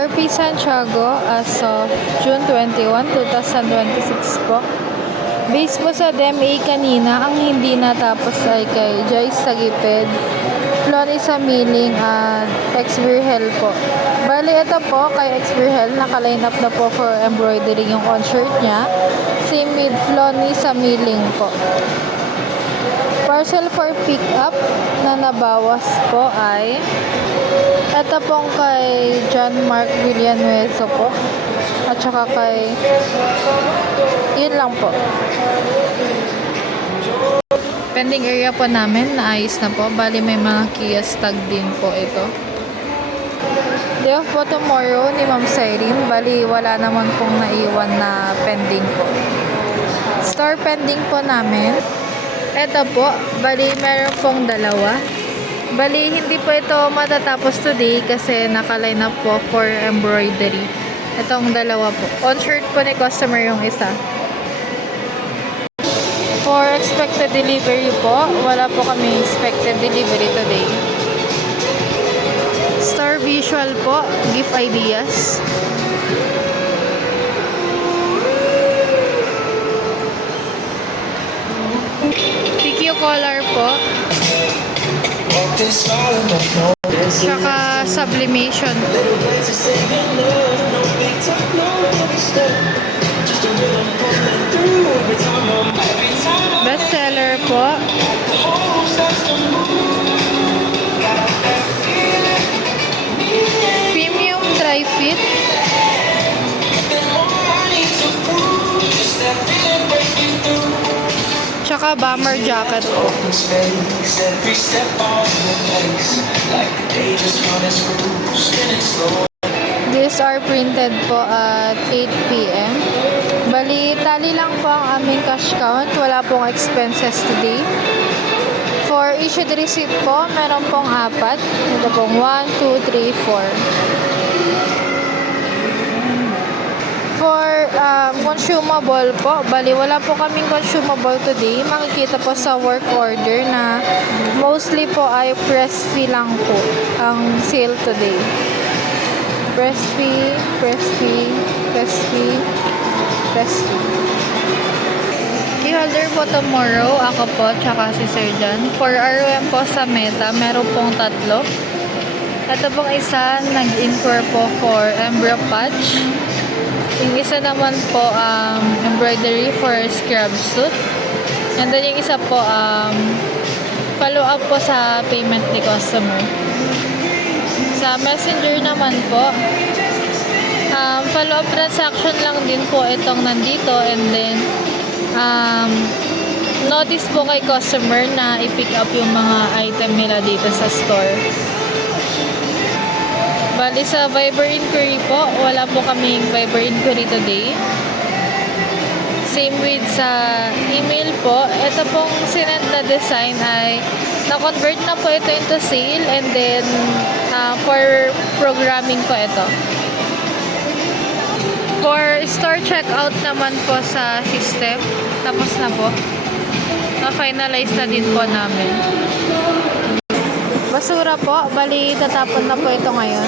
RP Santiago as of June 21, 2026 po. Base po sa DMA kanina, ang hindi natapos ay kay Joyce Sagiped, Flonisa Miling at X Virgel po. Bali ito po kay X Virgel, naka-line up na po for embroidery yung on-shirt niya. Same with Flonisa Miling po. Parcel for pick up na nabawas po ay ito pong kay John Mark Villanueva po. At saka kay yun lang po. Pending area po namin, naayos na po. Bali may mga kiosk tag din po ito. Day off po tomorrow ni Ma'am Cyrene. Bali wala naman pong naiwan na pending po. Store pending po namin. Ito po, bali meron pong dalawa. Bali hindi po ito matatapos today kasi naka-line up po for embroidery. Itong dalawa po. On shirt po ni customer yung isa. For expected delivery po, wala po kami expected delivery today. Store visual po, gift ideas. PQ color po. Tsaka sublimation po. Best seller po. Premium dry fit. Tsaka bomber jacket po. These are printed po at 8 p.m. Bali, tali lang po ang aming cash count. Wala pong expenses today. For issued receipt po, meron pong 4. Ito pong 1, 2, 3, 4. For consumable po, bali wala po kaming consumable today. Makikita po sa work order na mostly po ay press fee lang po ang sale today. Press fee, press fee, press fee, press fee. Key holder po tomorrow, ako po, tsaka si Sir John. For ROM po sa Meta, meron pong 3. Ito pong isa, nag-inquire po for embryo patch. Yung isa naman po, embroidery for scrub suit. And then yung isa po, follow up po sa payment ni customer. Sa messenger naman po, follow up transaction lang din po itong nandito. And then, notice po kay customer na i-pick up yung mga item nila dito sa store. Bali sa Viber inquiry po, wala po kaming Viber inquiry today. Same with sa email po. Ito pong sinend na design ay na-convert na po ito into sale and then for programming po ito. For store checkout naman po sa system, tapos na po. Na-finalize na din po namin. Basura po, bali tatapon na po ito ngayon.